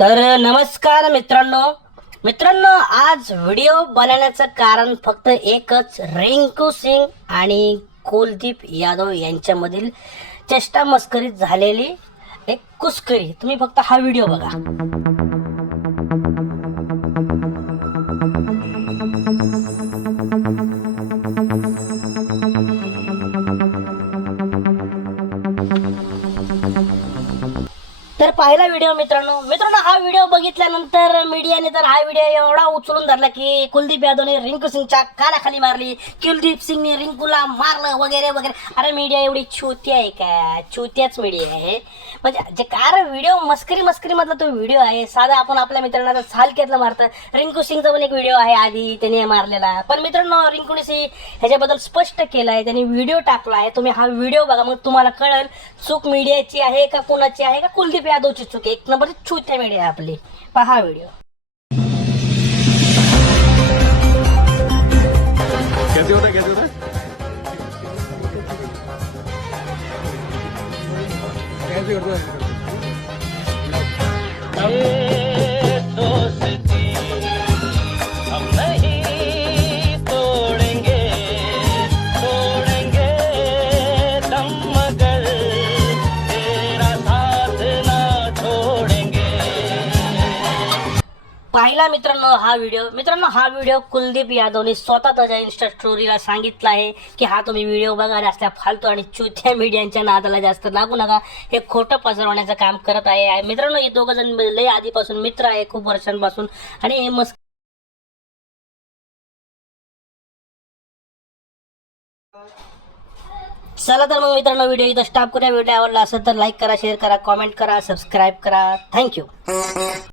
तर नमस्कार मित्रांनो. मित्रांनो आज व्हिडिओ बनवण्याचं कारण फक्त एकच रिंकू सिंग आणि कुलदीप यादव यांच्यामधील चेष्टा मस्करीत झालेली एक कुस्करी. तुम्ही फक्त हा व्हिडिओ बघा. तर पहिला व्हिडिओ मित्रांनो. मित्रांनो हा व्हिडिओ बघितल्यानंतर मीडियाने तर हा व्हिडिओ एवढा उचलून धरला की कुलदीप यादवने रिंकू सिंगच्या कानाखाली मारली. कुलदीप सिंगने रिंकूला मारलं वगैरे वगैरे. अरे मीडिया एवढी छोटी आहे का? छोट्याच मीडिया आहे. म्हणजे जे कार व्हिडिओ मस्करी मस्करी मधला तो व्हिडिओ आहे. साधा आपण आपल्या मित्रांना आता सालक्यातलं मारतं रिंकू सिंगचा पण एक व्हिडिओ आहे आधी त्याने मारलेला. पण मित्रांनो रिंकूने सिंग ह्याच्याबद्दल स्पष्ट केलं आहे. त्यांनी व्हिडिओ टाकला आहे. तुम्ही हा व्हिडिओ बघा मग तुम्हाला कळेल चूक मीडियाची आहे का कोणाची आहे का कुलदीप यादवची चूक एक नंबरची छुत्या मीडिया आपली. पहा व्हिडिओ कैसे होता कैसे होता? कैसे करता पाहिला मित्रांनो हा व्हिडिओ मित्रांनो हा व्हिडिओ कुलदीप यादवने स्वतः त्याच्या इन्स्टा स्टोरीला सांगितलं आहे की हा तुम्ही व्हिडिओ बघा असल्या फालतू आणि चुथ्या मीडियांच्या नादाला जास्त लागू नका. हे खोटं पसरवण्याचं काम करत आहे. मित्रांनो हे दोघं जण लय आधीपासून मित्र आहे खूप वर्षांपासून. आणि हे मस्त चला तर मग मित्रांनो व्हिडिओ इथं स्टॉप करूया. व्हिडिओ आवडला असेल तर लाईक करा शेअर करा कॉमेंट करा सबस्क्राईब करा. थँक्यू